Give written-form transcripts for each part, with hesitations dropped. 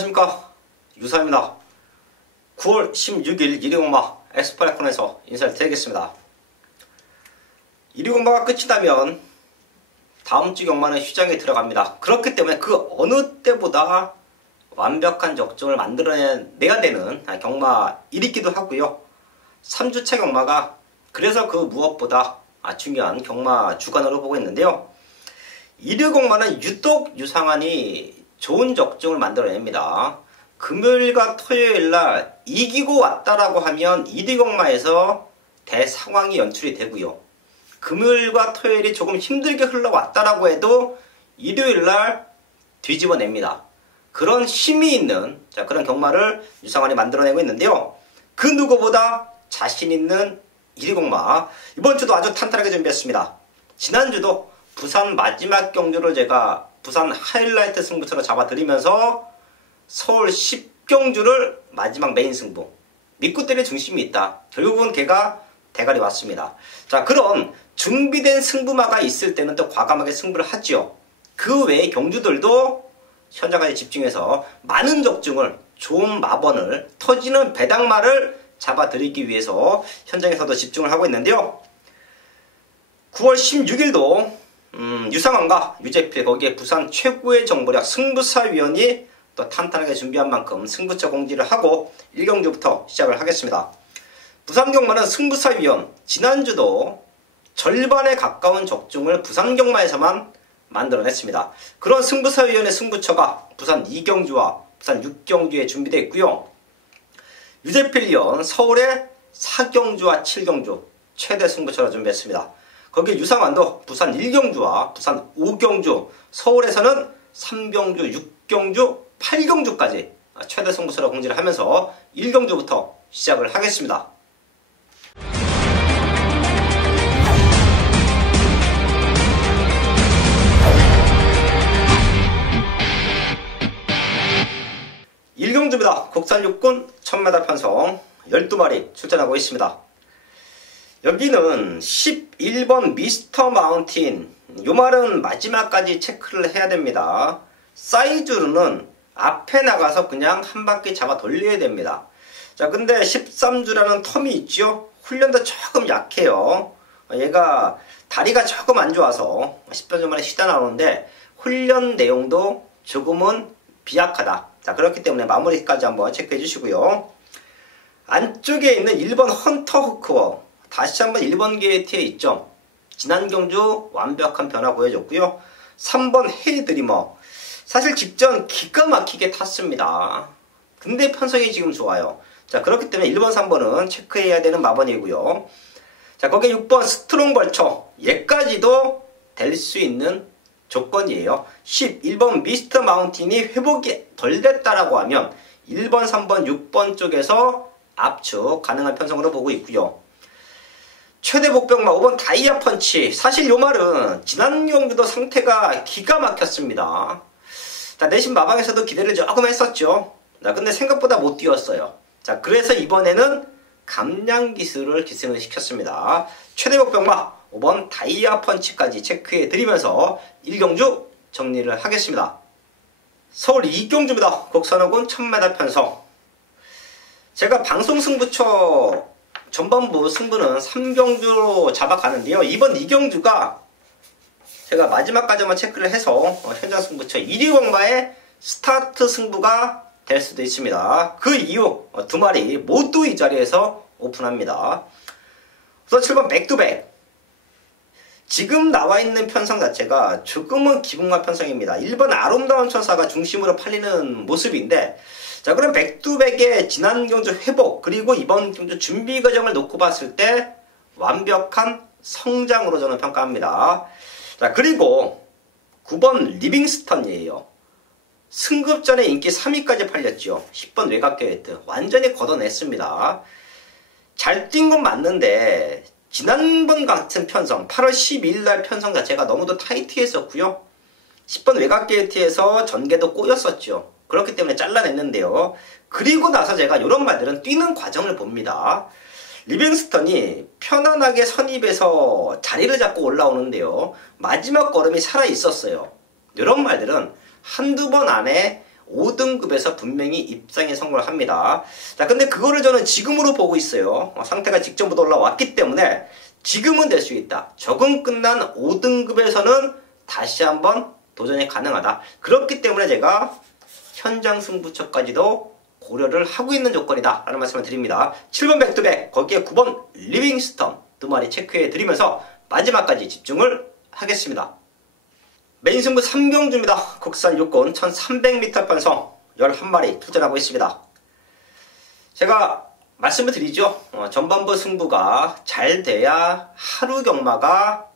안녕하십니까, 유사입니다. 9월 16일 1위 공마 엑스프레콘에서 인사를 드리겠습니다. 1위 공마가 끝이 나면 다음 주 경마는 휴장에 들어갑니다. 그렇기 때문에 그 어느 때보다 완벽한 적중을 만들어내야 되는 경마일이기도 하고요. 3주차 경마가 그래서 그 무엇보다 중요한 경마 주간으로 보고 있는데요. 1위 공마는 유독 유상한이 좋은 적중을 만들어냅니다. 금요일과 토요일날 이기고 왔다라고 하면 1위 공마에서 대상황이 연출이 되고요. 금요일과 토요일이 조금 힘들게 흘러왔다라고 해도 일요일날 뒤집어냅니다. 그런 힘이 있는 그런 경마를 유상한이 만들어내고 있는데요. 그 누구보다 자신 있는 1위 공마, 이번 주도 아주 탄탄하게 준비했습니다. 지난주도 부산 마지막 경주를 제가 부산 하이라이트 승부처로 잡아드리면서 서울 10경주를 마지막 메인 승부, 믿고 때릴 중심이 있다. 결국은 걔가 대가리 왔습니다. 자, 그런 준비된 승부마가 있을 때는 또 과감하게 승부를 하지요. 그 외의 경주들도 현장까지 집중해서 많은 적중을, 좋은 마번을, 터지는 배당마를 잡아드리기 위해서 현장에서도 집중을 하고 있는데요. 9월 16일도 유상한과 유재필, 거기에 부산 최고의 정보력 승부사위원이 또 탄탄하게 준비한 만큼 승부처 공지를 하고 1경주부터 시작을 하겠습니다. 부산 경마는 승부사위원, 지난주도 절반에 가까운 적중을 부산 경마에서만 만들어냈습니다. 그런 승부사위원의 승부처가 부산 2경주와 부산 6경주에 준비되어 있고요. 유재필 위원 서울의 4경주와 7경주 최대 승부처로 준비했습니다. 거기에 유상한도 부산 1경주와 부산 5경주, 서울에서는 3경주, 6경주, 8경주까지 최대 승부처로 공지를 하면서 1경주부터 시작을 하겠습니다. 일경주입니다. 국산 육군 1000m 편성 12마리 출전하고 있습니다. 여기는 11번 미스터 마운틴, 요 말은 마지막까지 체크를 해야 됩니다. 사이즈로는 앞에 나가서 그냥 한 바퀴 잡아 돌려야 됩니다. 자, 근데 13주라는 텀이 있죠. 훈련도 조금 약해요. 얘가 다리가 조금 안 좋아서 10번 만에 쉬다 나오는데 훈련 내용도 조금은 비약하다. 자, 그렇기 때문에 마무리까지 한번 체크해 주시고요. 안쪽에 있는 1번 헌터 후크워, 다시 한번 1번 게이트에 있죠. 지난 경주 완벽한 변화 보여줬고요. 3번 헤이드리머, 사실 직전 기가 막히게 탔습니다. 근데 편성이 지금 좋아요. 자, 그렇기 때문에 1번, 3번은 체크해야 되는 마번이고요. 자, 거기에 6번 스트롱 벌처, 얘까지도 될 수 있는 조건이에요. 11번 미스터 마운틴이 회복이 덜 됐다라고 하면 1번, 3번, 6번 쪽에서 압축 가능한 편성으로 보고 있고요. 최대 복병마 5번 다이아 펀치, 사실 요 말은 지난 경주도 상태가 기가 막혔습니다. 자, 내신 마방에서도 기대를 조금 했었죠. 자, 근데 생각보다 못 뛰었어요. 자, 그래서 이번에는 감량 기술을 기승을 시켰습니다. 최대 복병마 5번 다이아 펀치까지 체크해 드리면서 1경주 정리를 하겠습니다. 서울 2경주입니다. 국산호군 1000m 편성. 제가 방송 승부처 전반부 승부는 3경주로 잡아가는데요. 이번 2경주가 제가 마지막까지만 체크를 해서 현장 승부처 1위 공마의 스타트 승부가 될 수도 있습니다. 그 이후 두 마리 모두 이 자리에서 오픈합니다. 우선 7번 백투백, 지금 나와 있는 편성 자체가 조금은 기분과 편성입니다. 1번 아름다운 천사가 중심으로 팔리는 모습인데, 자, 그럼 백두백의 지난 경주 회복, 그리고 이번 경주 준비 과정을 놓고 봤을 때 완벽한 성장으로 저는 평가합니다. 자, 그리고 9번 리빙스턴이에요. 승급전에 인기 3위까지 팔렸죠. 10번 외곽 게이트 완전히 걷어냈습니다. 잘 뛴 건 맞는데 지난번 같은 편성, 8월 12일날 편성 자체가 너무도 타이트했었고요. 10번 외곽 게이트에서 전개도 꼬였었죠. 그렇기 때문에 잘라냈는데요. 그리고 나서 제가 이런 말들은 뛰는 과정을 봅니다. 리빙스턴이 편안하게 선입에서 자리를 잡고 올라오는데요. 마지막 걸음이 살아있었어요. 이런 말들은 한두 번 안에 5등급에서 분명히 입상에 성공을 합니다. 자, 근데 그거를 저는 지금으로 보고 있어요. 상태가 직전부터 올라왔기 때문에 지금은 될 수 있다. 적응 끝난 5등급에서는 다시 한번 도전이 가능하다. 그렇기 때문에 제가 현장 승부처까지도 고려를 하고 있는 조건이다 라는 말씀을 드립니다. 7번 백투백, 거기에 9번 리빙스턴 두 마리 체크해 드리면서 마지막까지 집중을 하겠습니다. 메인 승부 3경주입니다. 국산 육군 1300m 편성 11마리 투전하고 있습니다. 제가 말씀을 드리죠. 전반부 승부가 잘 돼야 하루 경마가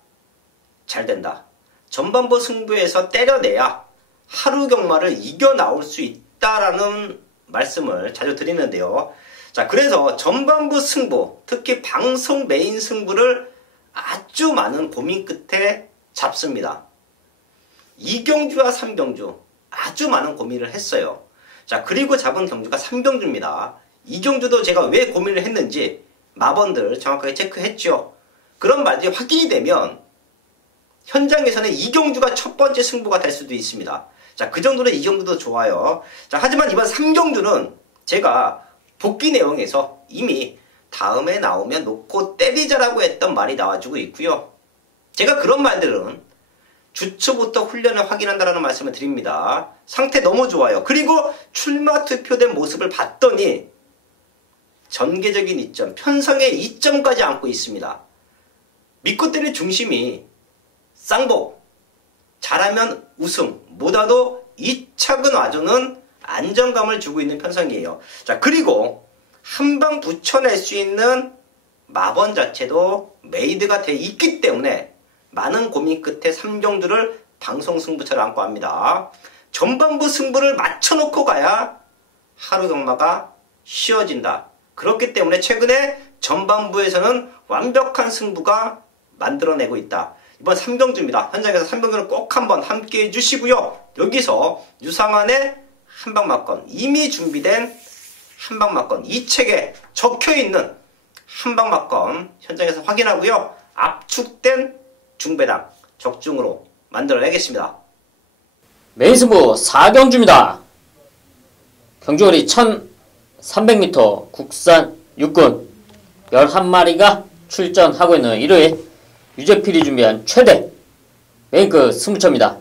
잘 된다. 전반부 승부에서 때려내야 하루 경마를 이겨 나올 수 있다라는 말씀을 자주 드리는데요. 자, 그래서 전반부 승부, 특히 방송 메인 승부를 아주 많은 고민 끝에 잡습니다. 2경주와 3경주 아주 많은 고민을 했어요. 자, 그리고 잡은 경주가 3경주입니다. 2경주도 제가 왜 고민을 했는지 마번들 정확하게 체크했죠. 그런 말들이 확인이 되면 현장에서는 2경주가 첫 번째 승부가 될 수도 있습니다. 자, 그 정도는 2경주도 좋아요. 자, 하지만 이번 3경주는 제가 복귀 내용에서 이미 다음에 나오면 놓고 때리자라고 했던 말이 나와주고 있고요. 제가 그런 말들은 주초부터 훈련을 확인한다라는 말씀을 드립니다. 상태 너무 좋아요. 그리고 출마 투표된 모습을 봤더니 전개적인 이점, 편성의 이점까지 안고 있습니다. 믿고 때릴 중심이 쌍복, 잘하면 우승, 보다도 이 착은 와주는 안정감을 주고 있는 편성이에요. 자, 그리고 한방 붙여낼 수 있는 마번 자체도 메이드가 돼 있기 때문에 많은 고민 끝에 3경주를 방송 승부처를 안고 합니다. 전반부 승부를 맞춰놓고 가야 하루 경마가 쉬워진다. 그렇기 때문에 최근에 전반부에서는 완벽한 승부가 만들어내고 있다. 이번 3경주입니다. 현장에서 3경주를 꼭 한번 함께 해주시고요. 여기서 유상환의 한방막건, 이미 준비된 한방막건, 이 책에 적혀있는 한방막건 현장에서 확인하고요. 압축된 중배당 적중으로 만들어내겠습니다. 메인 승부 4경주입니다. 경주거리 1300m 국산 육군 11마리가 출전하고 있는 일요일 유재필이 준비한 최대 메인급 승부처입니다.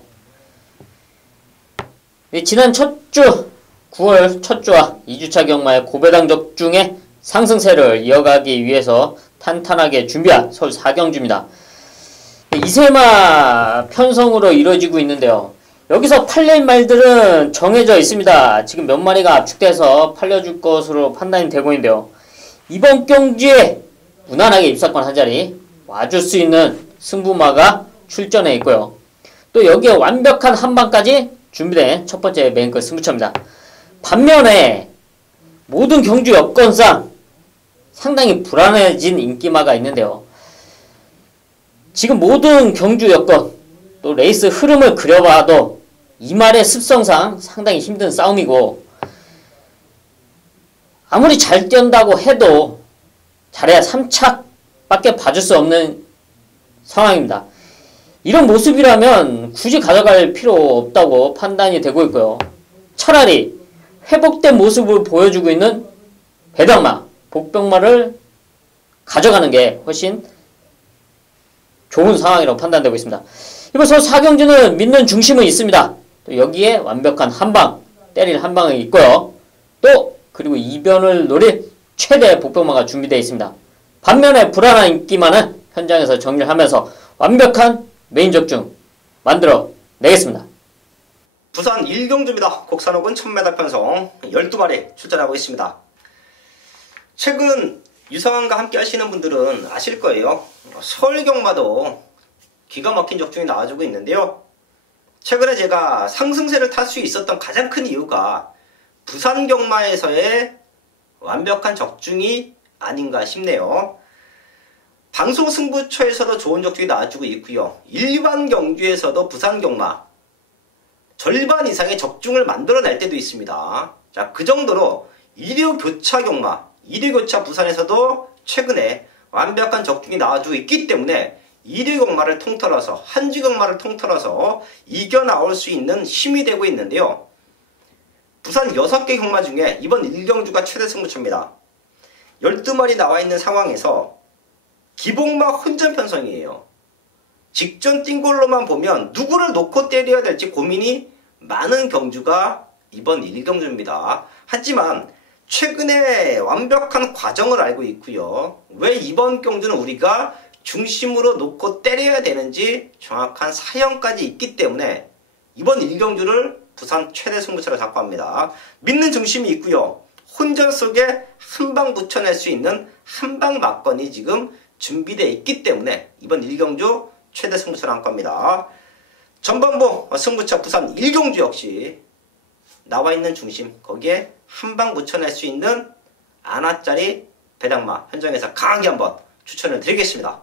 지난 첫주 9월 첫주와 2주차 경마의 고배당 적중의 상승세를 이어가기 위해서 탄탄하게 준비한 서울 4경주입니다. 이세마 편성으로 이루어지고 있는데요. 여기서 팔릴 말들은 정해져 있습니다. 지금 몇 마리가 압축돼서 팔려줄 것으로 판단이 되고 있는데요. 이번 경주에 무난하게 입사권 한 자리 와줄 수 있는 승부마가 출전해 있고요. 또 여기에 완벽한 한방까지 준비된 첫 번째 메인급 승부처입니다. 반면에 모든 경주 여건상 상당히 불안해진 인기마가 있는데요. 지금 모든 경주 여건 또 레이스 흐름을 그려봐도 이 말의 습성상 상당히 힘든 싸움이고, 아무리 잘 뛴다고 해도 잘해야 3착밖에 봐줄 수 없는 상황입니다. 이런 모습이라면 굳이 가져갈 필요 없다고 판단이 되고 있고요. 차라리 회복된 모습을 보여주고 있는 배당마, 복병마를 가져가는 게 훨씬 좋은 상황이라고 판단되고 있습니다. 이번 서울 4경주는 믿는 중심은 있습니다. 또 여기에 완벽한 한방, 때릴 한방이 있고요. 또 그리고 이변을 노릴 최대 복병마가 준비되어 있습니다. 반면에 불안한 인기만은 현장에서 정리를 하면서 완벽한 메인 적중 만들어 내겠습니다. 부산 1경주입니다. 곡산옥은 1000m 편성 12마리 출전하고 있습니다. 최근 유상환과 함께 하시는 분들은 아실 거예요. 서울 경마도 기가 막힌 적중이 나와주고 있는데요. 최근에 제가 상승세를 탈 수 있었던 가장 큰 이유가 부산 경마에서의 완벽한 적중이 아닌가 싶네요. 방송 승부처에서도 좋은 적중이 나와주고 있고요. 일반 경주에서도 부산 경마 절반 이상의 적중을 만들어낼 때도 있습니다. 자, 그 정도로 1류 교차 경마, 1류 교차 부산에서도 최근에 완벽한 적중이 나와주고 있기 때문에 1류 경마를 통틀어서, 한지 경마를 통틀어서 이겨 나올 수 있는 힘이 되고 있는데요. 부산 6개 경마 중에 이번 1경주가 최대 승부처입니다. 12마리 나와 있는 상황에서 기복마 혼전 편성이에요. 직전 뛴 걸로만 보면 누구를 놓고 때려야 될지 고민이 많은 경주가 이번 1경주입니다. 하지만 최근에 완벽한 과정을 알고 있고요. 왜 이번 경주는 우리가 중심으로 놓고 때려야 되는지 정확한 사형까지 있기 때문에 이번 1경주를 부산 최대 승부처로 잡고 합니다. 믿는 중심이 있고요. 혼전 속에 한 방 붙여낼 수 있는 한방 막건이 지금 준비되어 있기 때문에 이번 1경주 최대 승부처로 한 겁니다. 전반부 승부처 부산 1경주 역시 나와 있는 중심, 거기에 한 방 붙여낼 수 있는 안아짜리 배당마 현장에서 강하게 한번 추천을 드리겠습니다.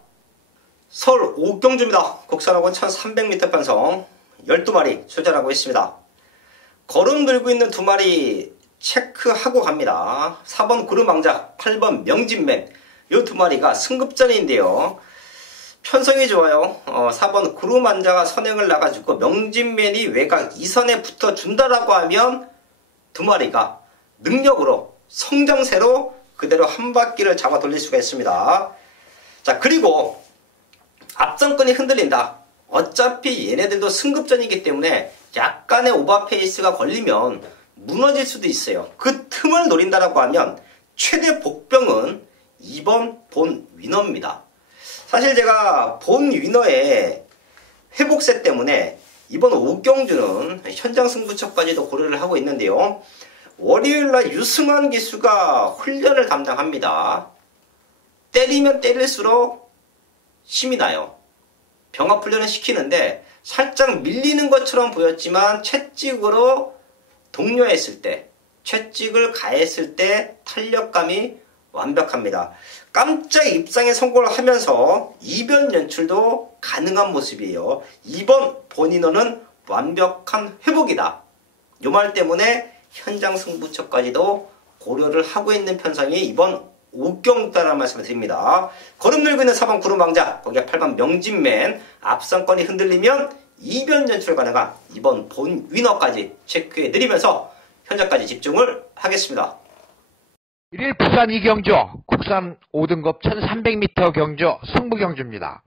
서울 5경주입니다. 국산학원 1300m 편성 12마리 출전하고 있습니다. 걸음 들고 있는 2마리 체크하고 갑니다. 4번 구름왕자, 8번 명진맨, 이 2마리가 승급전인데요. 편성이 좋아요. 4번 구름왕자가 선행을 나가지고 명진맨이 외곽 2선에 붙어준다라고 하면 2마리가 능력으로 성장세로 그대로 한 바퀴를 잡아 돌릴 수가 있습니다. 자, 그리고 앞선권이 흔들린다. 어차피 얘네들도 승급전이기 때문에 약간의 오버페이스가 걸리면 무너질 수도 있어요. 그 틈을 노린다라고 하면 최대 복병은 2번 본 위너입니다. 사실 제가 본 위너의 회복세 때문에 이번 5경주는 현장 승부처까지도 고려를 하고 있는데요. 월요일날 유승환 기수가 훈련을 담당합니다. 때리면 때릴수록 힘이 나요. 병합 훈련을 시키는데 살짝 밀리는 것처럼 보였지만 채찍으로 독려했을 때, 채찍을 가했을 때 탄력감이 완벽합니다. 깜짝 입상에 성공을 하면서 이변 연출도 가능한 모습이에요. 이번 본인어는 완벽한 회복이다. 요 말 때문에 현장 승부처까지도 고려를 하고 있는 편성이 이번 5경주라는 말씀을 드립니다. 걸음 들고 있는 4번 구름왕자, 거기에 8번 명진맨, 앞선권이 흔들리면 이변 연출 가능한 이번 본 위너까지 체크해 드리면서 현장까지 집중을 하겠습니다. 1일 부산 2경주 국산 5등급 1300m 경주 승부경주입니다.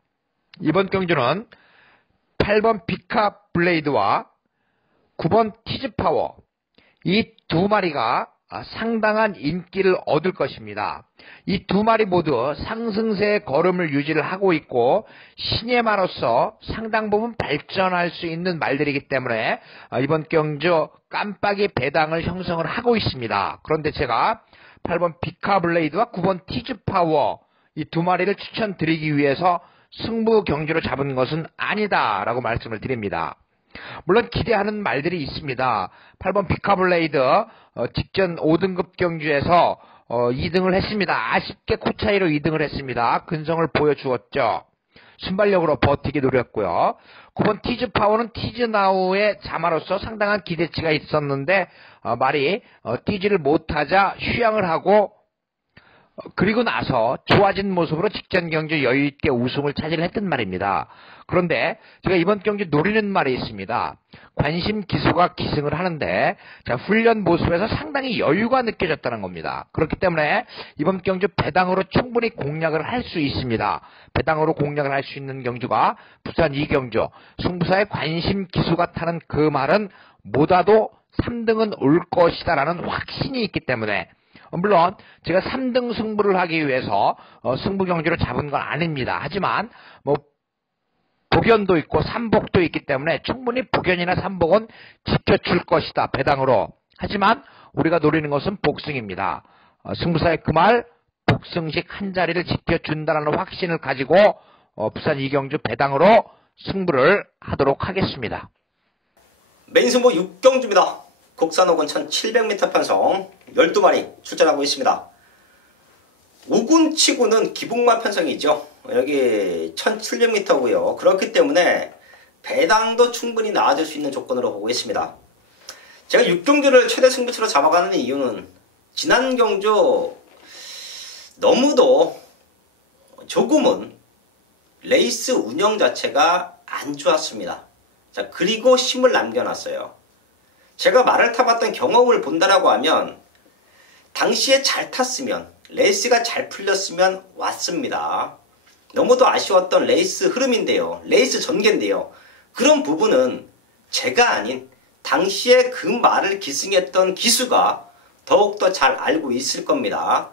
이번 경주는 8번 비카 블레이드와 9번 티즈파워 이 2마리가 상당한 인기를 얻을 것입니다. 이 2마리 모두 상승세의 걸음을 유지를 하고 있고 신의 마로서 상당 부분 발전할 수 있는 말들이기 때문에 이번 경주 깜빡이 배당을 형성을 하고 있습니다. 그런데 제가 8번 비카블레이드와 9번 티즈파워 이 2마리를 추천드리기 위해서 승부 경주로 잡은 것은 아니다라고 말씀을 드립니다. 물론 기대하는 말들이 있습니다. 8번 비카블레이드 직전 5등급 경주에서 2등을 했습니다. 아쉽게 코 차이로 2등을 했습니다. 근성을 보여주었죠. 순발력으로 버티기 노렸고요. 9번 티즈파워는 티즈나우의 자마로서 상당한 기대치가 있었는데 말이 뛰지를 못하자 휴양을 하고 그리고 나서 좋아진 모습으로 직전 경주 여유있게 우승을 차지했단 말입니다. 그런데 제가 이번 경주 노리는 말이 있습니다. 관심 기수가 기승을 하는데 자, 훈련 모습에서 상당히 여유가 느껴졌다는 겁니다. 그렇기 때문에 이번 경주 배당으로 충분히 공략을 할 수 있습니다. 배당으로 공략을 할 수 있는 경주가 부산 2경주 승부사의 관심 기수가 타는 그 말은 뭐다도 3등은 올 것이다 라는 확신이 있기 때문에 물론 제가 3등 승부를 하기 위해서 승부 경주를 잡은 건 아닙니다. 하지만 뭐 복연도 있고 삼복도 있기 때문에 충분히 복연이나 삼복은 지켜줄 것이다. 배당으로. 하지만 우리가 노리는 것은 복승입니다. 승부사의 그 말 복승식 한 자리를 지켜준다는 확신을 가지고 부산 2경주 배당으로 승부를 하도록 하겠습니다. 메인 승부 6경주입니다. 국산 5군 1700m 편성 12마리 출전하고 있습니다. 5군 치고는 기복마 편성이죠. 여기 1700m고요. 그렇기 때문에 배당도 충분히 나와줄 수 있는 조건으로 보고 있습니다. 제가 6경주를 최대 승부처로 잡아가는 이유는 지난 경주 너무도 조금은 레이스 운영 자체가 안 좋았습니다. 자, 그리고 힘을 남겨놨어요. 제가 말을 타봤던 경험을 본다라고 하면 당시에 잘 탔으면, 레이스가 잘 풀렸으면 왔습니다. 너무도 아쉬웠던 레이스 흐름인데요. 레이스 전개인데요. 그런 부분은 제가 아닌 당시에 그 말을 기승했던 기수가 더욱더 잘 알고 있을 겁니다.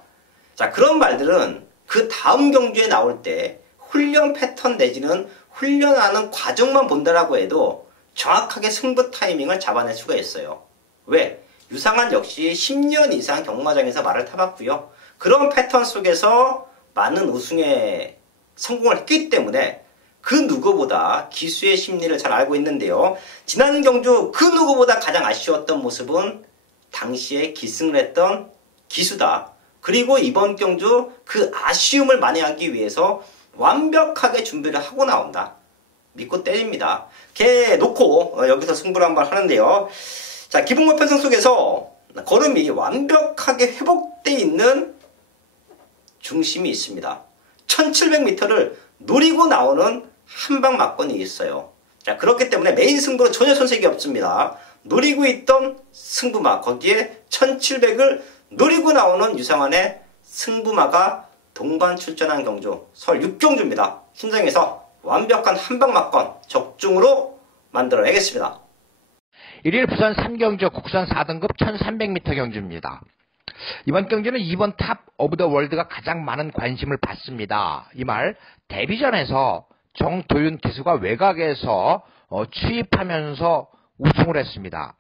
자, 그런 말들은 그 다음 경주에 나올 때 훈련 패턴 내지는 훈련하는 과정만 본다라고 해도 정확하게 승부 타이밍을 잡아낼 수가 있어요. 왜? 유상한 역시 10년 이상 경마장에서 말을 타봤고요. 그런 패턴 속에서 많은 우승에 성공을 했기 때문에 그 누구보다 기수의 심리를 잘 알고 있는데요. 지난 경주 그 누구보다 가장 아쉬웠던 모습은 당시에 기승을 했던 기수다. 그리고 이번 경주 그 아쉬움을 만회하기 위해서 완벽하게 준비를 하고 나온다. 믿고 때립니다. 걔 놓고 여기서 승부를 한번 하는데요. 자, 기본과 편성 속에서 걸음이 완벽하게 회복되어 있는 중심이 있습니다. 1700m를 노리고 나오는 한방 막건이 있어요. 자, 그렇기 때문에 메인 승부로 전혀 손색이 없습니다. 노리고 있던 승부마, 거기에 1700을 노리고 나오는 유상환의 승부마가 동반 출전한 경주, 서울 6경주입니다. 신장에서 완벽한 한방 막건 적중으로 만들어내겠습니다. 1일 부산 3경주 국산 4등급 1300m 경주입니다. 이번 경주는 2번 탑 오브 더 월드가 가장 많은 관심을 받습니다. 이 말 데뷔전에서 정도윤 기수가 외곽에서 추입하면서 우승을 했습니다.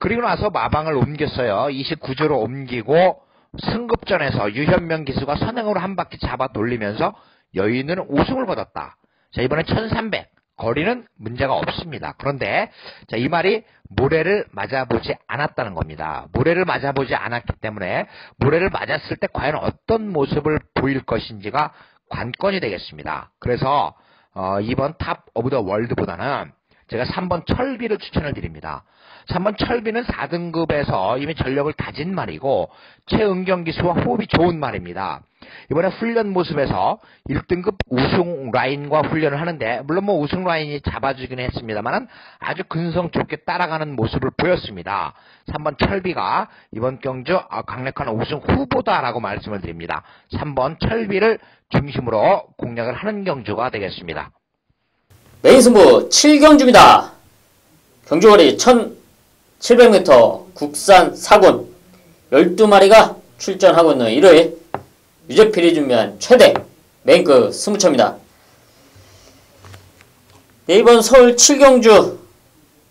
그리고 나서 마방을 옮겼어요. 29조로 옮기고 승급전에서 유현명 기수가 선행으로 한 바퀴 잡아 돌리면서 여유 있는 우승을 거뒀다. 자, 이번에 1300 거리는 문제가 없습니다. 그런데 자, 이 말이 모래를 맞아보지 않았다는 겁니다. 모래를 맞아보지 않았기 때문에 모래를 맞았을 때 과연 어떤 모습을 보일 것인지가 관건이 되겠습니다. 그래서 2번 탑 오브 더 월드보다는 제가 3번 철비를 추천을 드립니다. 3번 철비는 4등급에서 이미 전력을 다진 말이고 최은경 기수와 호흡이 좋은 말입니다. 이번에 훈련 모습에서 1등급 우승 라인과 훈련을 하는데 물론 뭐 우승 라인이 잡아주긴 했습니다만 아주 근성 좋게 따라가는 모습을 보였습니다. 3번 철비가 이번 경주 강력한 우승 후보다라고 말씀을 드립니다. 3번 철비를 중심으로 공략을 하는 경주가 되겠습니다. 메인 승부 7경주입니다. 경주거리 1700m 국산 4군 12마리가 출전하고 있는 1회 유재필이 준비한 최대 메인급 승부처입니다. 네, 이번 서울 7경주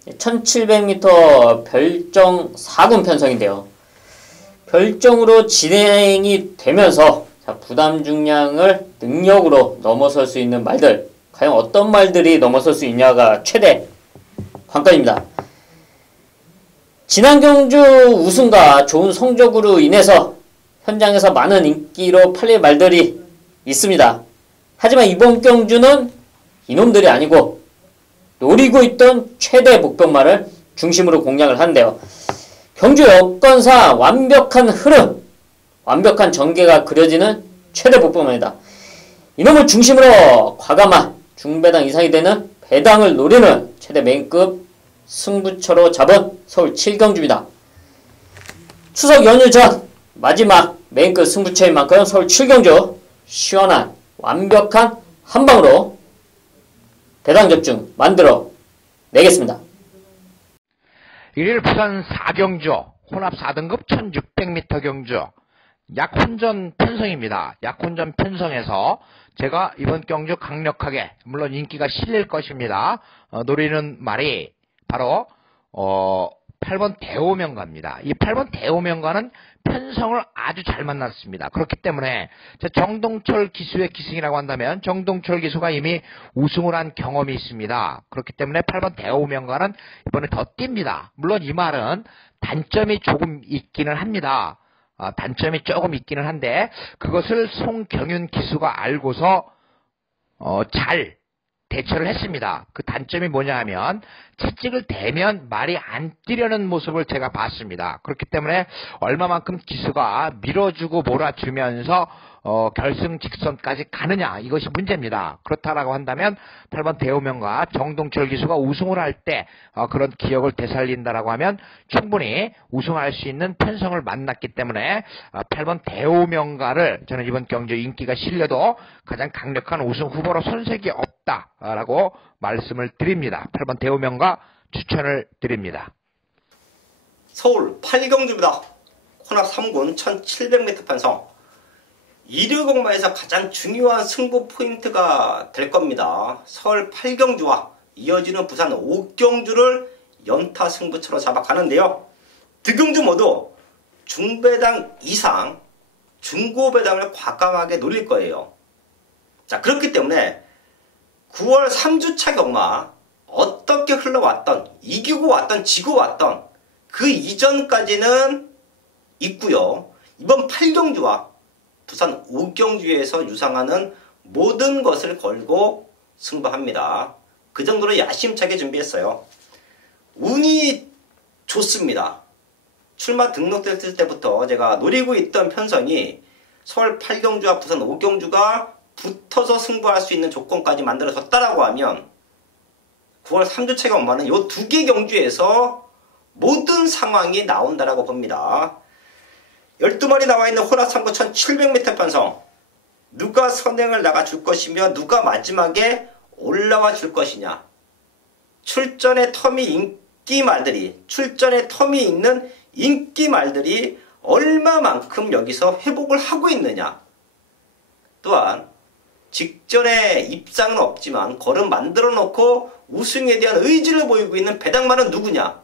1700m 별정 4군 편성인데요. 별정으로 진행이 되면서 부담 중량을 능력으로 넘어설 수 있는 말들, 과연 어떤 말들이 넘어설 수 있냐가 최대 관건입니다. 지난 경주 우승과 좋은 성적으로 인해서 현장에서 많은 인기로 팔릴 말들이 있습니다. 하지만 이번 경주는 이놈들이 아니고 노리고 있던 최대 목표말을 중심으로 공략을 하는데요. 경주 여건상 완벽한 흐름, 완벽한 전개가 그려지는 최대 목표말입니다. 이놈을 중심으로 과감한 중배당 이상이 되는 배당을 노리는 최대 메인급 승부처로 잡은 서울 7경주입니다. 추석 연휴 전 마지막 메인급 승부처인 만큼 서울 7경주 시원한 완벽한 한방으로 배당 적중 만들어 내겠습니다. 1일 부산 4경주 혼합 4등급 1600m 경주 약혼전 편성입니다. 약혼전 편성에서 제가 이번 경주 강력하게 물론 인기가 실릴 것입니다. 노리는 말이 바로 8번 대오명가입니다. 이 8번 대오명가는 편성을 아주 잘 만났습니다. 그렇기 때문에 정동철 기수의 기승이라고 한다면 정동철 기수가 이미 우승을 한 경험이 있습니다. 그렇기 때문에 8번 대오명가는 이번에 더 뜁니다. 물론 이 말은 단점이 조금 있기는 합니다. 단점이 조금 있기는 한데 그것을 송경윤 기수가 알고서 잘 대처를 했습니다. 그 단점이 뭐냐 하면 채찍을 대면 말이 안 뛰려는 모습을 제가 봤습니다. 그렇기 때문에 얼마만큼 기수가 밀어주고 몰아주면서 결승 직선까지 가느냐, 이것이 문제입니다. 그렇다라고 한다면 8번 대우명과 정동철 기수가 우승을 할 때 그런 기억을 되살린다라고 하면 충분히 우승할 수 있는 편성을 만났기 때문에 8번 대우명가를 저는 이번 경주 인기가 실려도 가장 강력한 우승 후보로 손색이 없다라고 말씀을 드립니다. 8번 대우명가 추천을 드립니다. 서울 8경주입니다. 혼합 3군 1700m 편성. 1류공마에서 가장 중요한 승부 포인트가 될 겁니다. 서울 8경주와 이어지는 부산 5경주를 연타 승부처로 잡아가는데요. 두 경주 모두 중배당 이상 중고배당을 과감하게 노릴 거예요. 자, 그렇기 때문에 9월 3주차 경마 어떻게 흘러왔던, 이기고 왔던, 지고 왔던 그 이전까지는 있고요. 이번 8경주와 부산 5경주에서 유상하는 모든 것을 걸고 승부합니다. 그 정도로 야심차게 준비했어요. 운이 좋습니다. 출마 등록됐을 때부터 제가 노리고 있던 편성이 서울 8경주와 부산 5경주가 붙어서 승부할 수 있는 조건까지 만들어졌다라고 하면 9월 3주차 경마는 이 두 개 경주에서 모든 상황이 나온다라고 봅니다. 12마리 나와 있는 혼합 3구 1700m 편성. 누가 선행을 나가줄 것이며 누가 마지막에 올라와 줄 것이냐. 출전의 텀이 출전의 텀이 있는 인기 말들이 얼마만큼 여기서 회복을 하고 있느냐. 또한 직전에 입상은 없지만 걸음 만들어 놓고 우승에 대한 의지를 보이고 있는 배당마는 누구냐.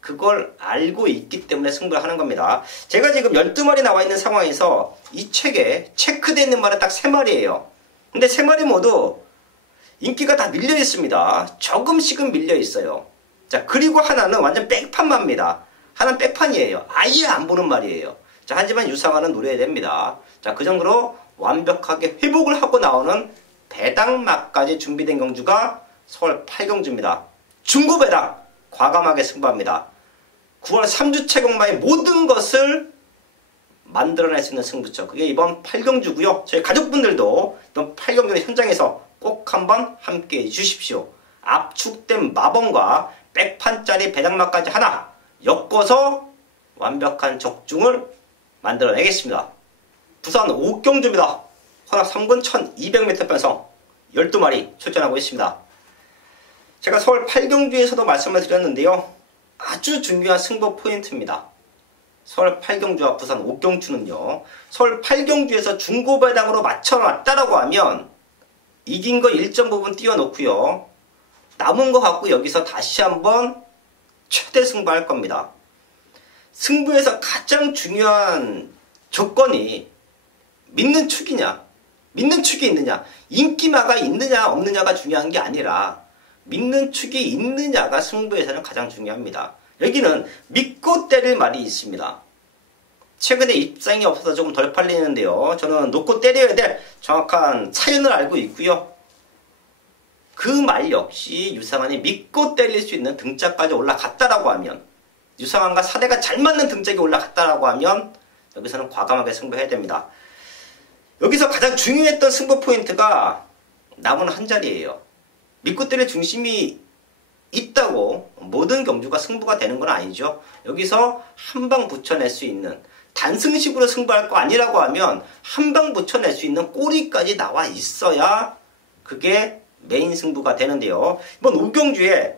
그걸 알고 있기 때문에 승부를 하는 겁니다. 제가 지금 12마리 나와 있는 상황에서 이 책에 체크되어 있는 말은 딱 3마리예요. 근데 3마리 모두 인기가 다 밀려 있습니다. 조금씩은 밀려 있어요. 자, 그리고 하나는 완전 백판마입니다. 하나는 백판이에요. 아예 안 보는 말이에요. 자, 하지만 유상화는 노려야 됩니다. 자, 그 정도로 완벽하게 회복을 하고 나오는 배당마까지 준비된 경주가 서울 8경주입니다. 중고배당 과감하게 승부합니다. 9월 3주차 경마의 모든 것을 만들어낼 수 있는 승부처. 그게 이번 8경주고요. 저희 가족분들도 이번 8경주의 현장에서 꼭 한번 함께해 주십시오. 압축된 마번과 백판짜리 배당마까지 하나 엮어서 완벽한 적중을 만들어내겠습니다. 부산 5경주입니다. 혼합 3군 1200m 편성 12마리 출전하고 있습니다. 제가 서울 8경주에서도 말씀을 드렸는데요. 아주 중요한 승부 포인트입니다. 서울 8경주와 부산 5경주는요. 서울 8경주에서 중고배당으로 맞춰놨다라고 하면 이긴 거 일정 부분 띄워놓고요. 남은 거 갖고 여기서 다시 한번 최대 승부할 겁니다. 승부에서 가장 중요한 조건이 믿는 축이냐, 믿는 축이 있느냐, 인기마가 있느냐 없느냐가 중요한 게 아니라 믿는 축이 있느냐가 승부에서는 가장 중요합니다. 여기는 믿고 때릴 말이 있습니다. 최근에 입상이 없어서 조금 덜 팔리는데요. 저는 놓고 때려야 될 정확한 사연을 알고 있고요. 그 말 역시 유상한이 믿고 때릴 수 있는 등짝까지 올라갔다라고 하면, 유상한과 사대가 잘 맞는 등짝이 올라갔다라고 하면 여기서는 과감하게 승부해야 됩니다. 여기서 가장 중요했던 승부 포인트가 남은 한 자리예요. 믿고 때릴 중심이 있다고 모든 경주가 승부가 되는 건 아니죠. 여기서 한 방 붙여낼 수 있는, 단승식으로 승부할 거 아니라고 하면 한 방 붙여낼 수 있는 꼬리까지 나와 있어야 그게 메인 승부가 되는데요. 이번 5경주에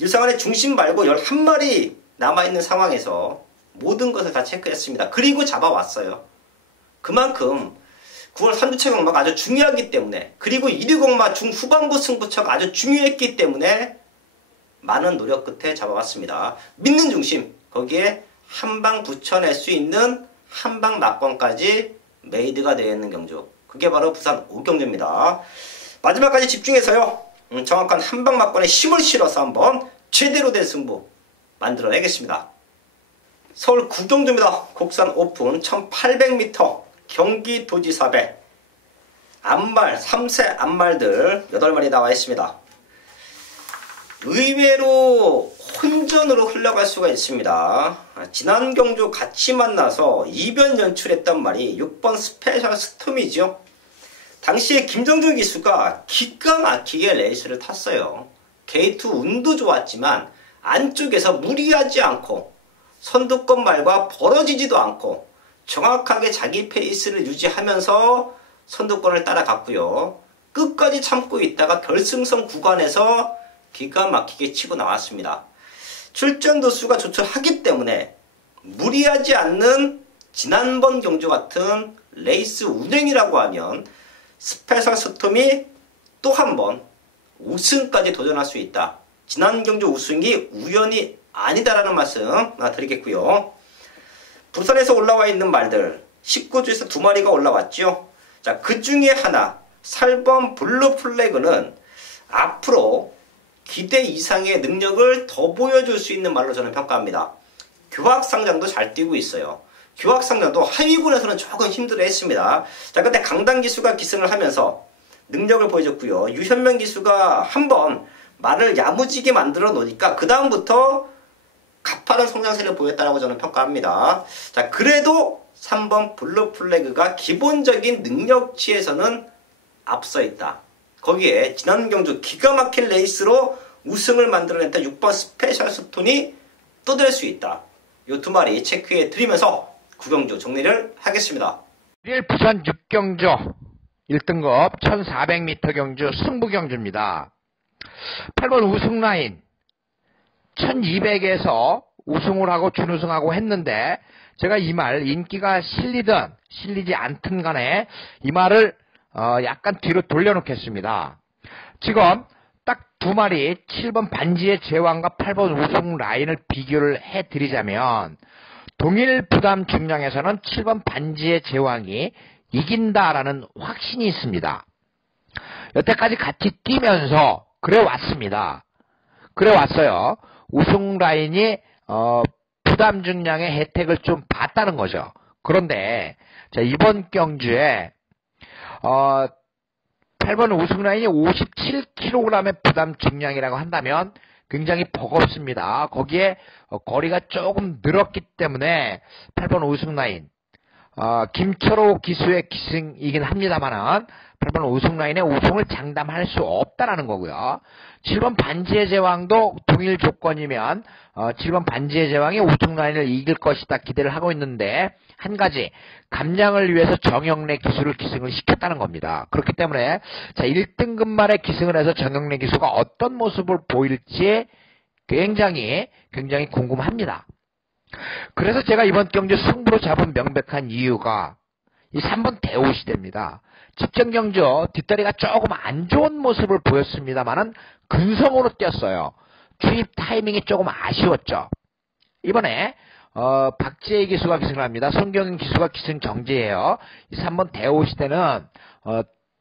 유상한의 중심 말고 11마리 남아있는 상황에서 모든 것을 다 체크했습니다. 그리고 잡아왔어요. 그만큼 9월 3주차 경마가 아주 중요하기 때문에, 그리고 1위 경마 중후반부 승부처가 아주 중요했기 때문에 많은 노력 끝에 잡아왔습니다. 믿는 중심, 거기에 한 방 붙여낼 수 있는 한방 막권까지 메이드가 되어 있는 경주, 그게 바로 부산 5경주입니다. 마지막까지 집중해서요, 정확한 한방 막권에 힘을 실어서 한번 제대로 된 승부 만들어내겠습니다. 서울 9경주입니다. 국산 오픈 1800m 경기도지사배 암말, 3세 암말들 8마리 나와 있습니다. 의외로 혼전으로 흘러갈 수가 있습니다. 지난 경주 같이 만나서 이변 연출했던 말이 6번 스페셜 스톰이죠. 당시에 김정준 기수가 기가 막히게 레이스를 탔어요. 게이트 운도 좋았지만 안쪽에서 무리하지 않고 선두권 말과 벌어지지도 않고 정확하게 자기 페이스를 유지하면서 선두권을 따라갔고요. 끝까지 참고 있다가 결승선 구간에서 기가 막히게 치고 나왔습니다. 출전 도수가 조촐하기 때문에 무리하지 않는 지난번 경주 같은 레이스 운행이라고 하면 스페셜 스톰이 또 한 번 우승까지 도전할 수 있다. 지난 경주 우승이 우연이 아니다라는 말씀 드리겠고요. 부산에서 올라와 있는 말들 19주에서 2마리가 올라왔죠. 자, 그 중에 하나 8번 블루 플래그는 앞으로 기대 이상의 능력을 더 보여줄 수 있는 말로 저는 평가합니다. 교학상장도 잘 뛰고 있어요. 교학상장도 하위군에서는 조금 힘들어했습니다. 자, 근데 강단 기수가 기승을 하면서 능력을 보여줬고요. 유현명 기수가 한번 말을 야무지게 만들어 놓으니까 그 다음부터 가파른 성장세를 보였다고 저는 평가합니다. 자, 그래도 3번 블루 플래그가 기본적인 능력치에서는 앞서 있다. 거기에 지난 경주 기가 막힌 레이스로 우승을 만들어냈던 6번 스페셜 스톤이 또 될 수 있다. 이 두 마리 체크해 드리면서 구경주 정리를 하겠습니다. 1일 부산 6경주 1등급 1400m 경주 승부 경주입니다. 8번 우승 라인 1200에서 우승을 하고 준우승하고 했는데 제가 이 말 인기가 실리든 실리지 않든 간에 이 말을 약간 뒤로 돌려놓겠습니다. 지금 딱 두 마리 7번 반지의 제왕과 8번 우승 라인을 비교를 해드리자면 동일 부담 중량에서는 7번 반지의 제왕이 이긴다라는 확신이 있습니다. 여태까지 같이 뛰면서 그래 왔습니다. 그래 왔어요. 우승 라인이 부담 중량의 혜택을 좀 봤다는 거죠. 그런데 자, 이번 경주에 8번 우승 라인이 57kg의 부담 중량이라고 한다면 굉장히 버겁습니다. 거기에 거리가 조금 늘었기 때문에 8번 우승 라인 김철호 기수의 기승이긴 합니다만은 8번 우승 라인의 우승을 장담할 수 없다라는 거고요. 7번 반지의 제왕도 동일 조건이면 7번 반지의 제왕이 우승 라인을 이길 것이다 기대를 하고 있는데 한 가지 감량을 위해서 정영래 기수를 기승을 시켰다는 겁니다. 그렇기 때문에 자 1등급 말에 기승을 해서 정영래 기수가 어떤 모습을 보일지 굉장히 궁금합니다. 그래서 제가 이번 경주 승부로 잡은 명백한 이유가 이 3번 대우시대입니다. 직전 경주 뒷다리가 조금 안 좋은 모습을 보였습니다만은 근성으로 뛰었어요. 추입 타이밍이 조금 아쉬웠죠. 이번에 박지혜 기수가 기승을 합니다. 손경인 기수가 기승 정지예요. 이 3번 대우시대는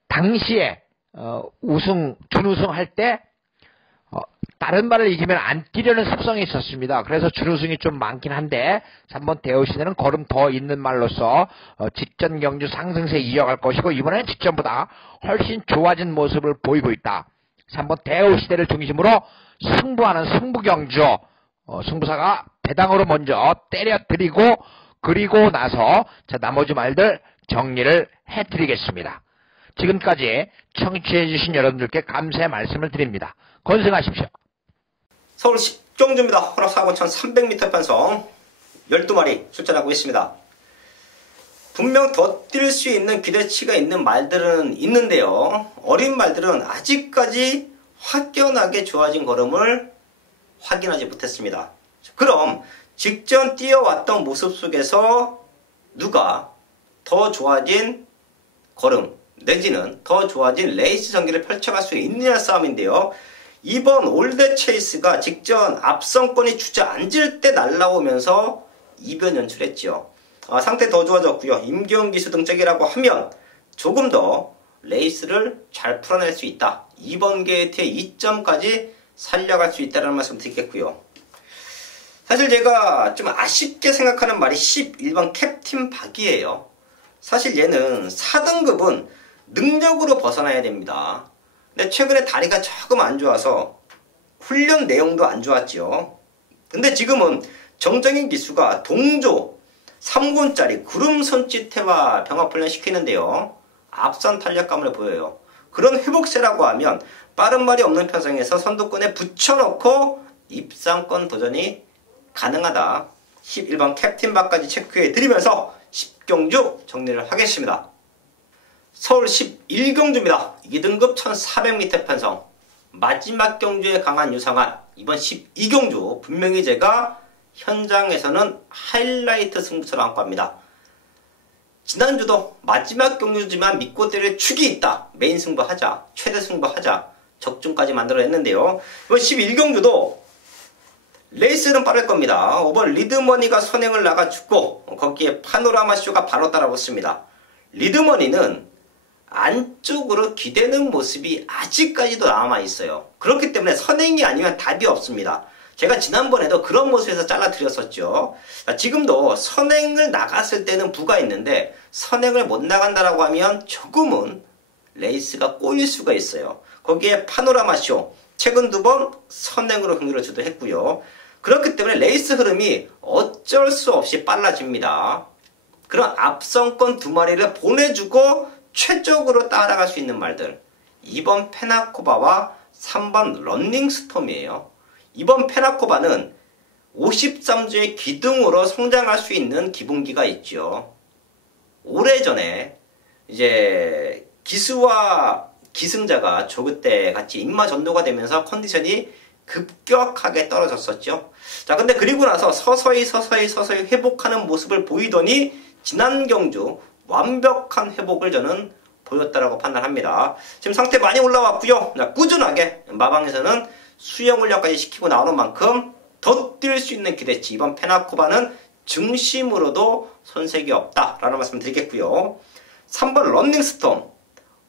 당시에 준우승 할 때 다른 말을 이기면 안 뛰려는 습성이 있었습니다. 그래서 준우승이 좀 많긴 한데 3번 대우시대는 걸음 더 있는 말로서 직전 경주 상승세 이어갈 것이고 이번에는 직전보다 훨씬 좋아진 모습을 보이고 있다. 3번 대우시대를 중심으로 승부하는 승부경주 승부사가 배당으로 먼저 때려드리고 그리고 나서 자 나머지 말들 정리를 해드리겠습니다. 지금까지 청취해주신 여러분들께 감사의 말씀을 드립니다. 건승하십시오. 서울 10경주입니다. 혼합 4번 1300m 편성 12마리 출전하고 있습니다. 분명 더 뛸 수 있는 기대치가 있는 말들은 있는데요. 어린 말들은 아직까지 확연하게 좋아진 걸음을 확인하지 못했습니다. 그럼 직전 뛰어왔던 모습 속에서 누가 더 좋아진 걸음 내지는 더 좋아진 레이스 전개를 펼쳐갈 수 있느냐 싸움인데요. 이번 올드 체이스가 직전 앞선권이 주저앉을 때 날라오면서 이변 연출했죠. 상태 더 좋아졌고요. 임기훈 기수 등짝이라고 하면 조금 더 레이스를 잘 풀어낼 수 있다. 이번 게이트의 2점까지 살려갈 수 있다는 말씀 드리겠고요. 사실 제가 좀 아쉽게 생각하는 말이 11번 캡틴 박이에요. 사실 얘는 4등급은 능력으로 벗어나야 됩니다. 근데 최근에 다리가 조금 안 좋아서 훈련 내용도 안 좋았죠. 근데 지금은 정정인 기수가 동조 3군짜리 구름 손짓해와 병합훈련 시키는데요. 앞선 탄력감을 보여요. 그런 회복세라고 하면 빠른 말이 없는 편성에서 선두권에 붙여놓고 입상권 도전이 가능하다. 11번 캡틴바까지 체크해 드리면서 10경주 정리를 하겠습니다. 서울 11경주입니다. 2등급 1400m 편성. 마지막 경주에 강한 유상한 이번 12경주 분명히 제가 현장에서는 하이라이트 승부처를 안고 합니다. 지난주도 마지막 경주지만 믿고 때릴 축이 있다. 메인 승부하자. 최대 승부하자. 적중까지 만들어냈는데요. 이번 11경주도 레이스는 빠를 겁니다. 5번 리드머니가 선행을 나가주고 거기에 파노라마쇼가 바로 따라붙습니다. 리드머니는 안쪽으로 기대는 모습이 아직까지도 남아있어요. 그렇기 때문에 선행이 아니면 답이 없습니다. 제가 지난번에도 그런 모습에서 잘라드렸었죠. 지금도 선행을 나갔을 때는 부가 있는데 선행을 못 나간다라고 하면 조금은 레이스가 꼬일 수가 있어요. 거기에 파노라마쇼 최근 2번 선행으로 흥미를 주도했고요. 그렇기 때문에 레이스 흐름이 어쩔 수 없이 빨라집니다. 그런 앞선권 2마리를 보내주고 최적으로 따라갈 수 있는 말들. 2번 페나코바와 3번 런닝스톰이에요. 이번 페나코바는 53주의 기둥으로 성장할 수 있는 기본기가 있죠. 오래전에 이제 기수와 기승자가 조그 때 같이 인마 전도가 되면서 컨디션이 급격하게 떨어졌었죠. 자, 근데 그리고 나서 서서히 회복하는 모습을 보이더니 지난 경주 완벽한 회복을 저는 보였다라고 판단합니다. 지금 상태 많이 올라왔고요. 꾸준하게 마방에서는 수영 훈련까지 시키고 나오는 만큼 더 뛸 수 있는 기대치. 이번 페나코바는 중심으로도 손색이 없다라는 말씀 드리겠고요. 3번 런닝스톰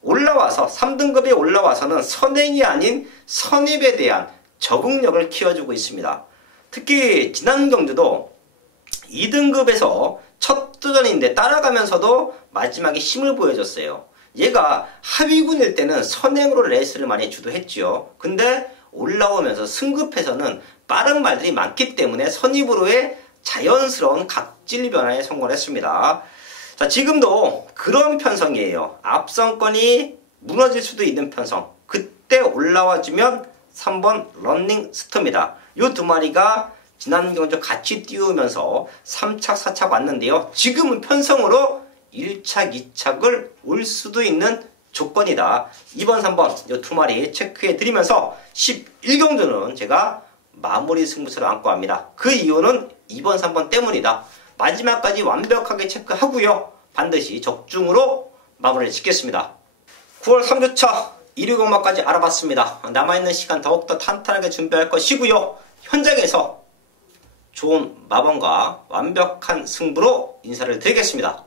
올라와서 3등급에 올라와서는 선행이 아닌 선입에 대한 적응력을 키워주고 있습니다. 특히 지난 경주도 2등급에서 첫 도전인데 따라가면서도 마지막에 힘을 보여줬어요. 얘가 하위군일 때는 선행으로 레이스를 많이 주도했죠. 근데 올라오면서 승급해서는 빠른 말들이 많기 때문에 선입으로의 자연스러운 각질 변화에 성공했습니다. 자, 지금도 그런 편성이에요. 앞선권이 무너질 수도 있는 편성. 그때 올라와주면 3번 런닝 스톰이다. 이 2마리가 지난 경주 같이 띄우면서 3착, 4착 왔는데요. 지금은 편성으로 1착, 2착을 올 수도 있는 조건이다. 2번, 3번 이 2마리 체크해 드리면서 11경주는 제가 마무리 승부처를 안고 합니다. 그 이유는 2번, 3번 때문이다. 마지막까지 완벽하게 체크하고요. 반드시 적중으로 마무리를 짓겠습니다. 9월 3주차 1위 공마까지 알아봤습니다. 남아있는 시간 더욱더 탄탄하게 준비할 것이고요. 현장에서 좋은 마방과 완벽한 승부로 인사를 드리겠습니다.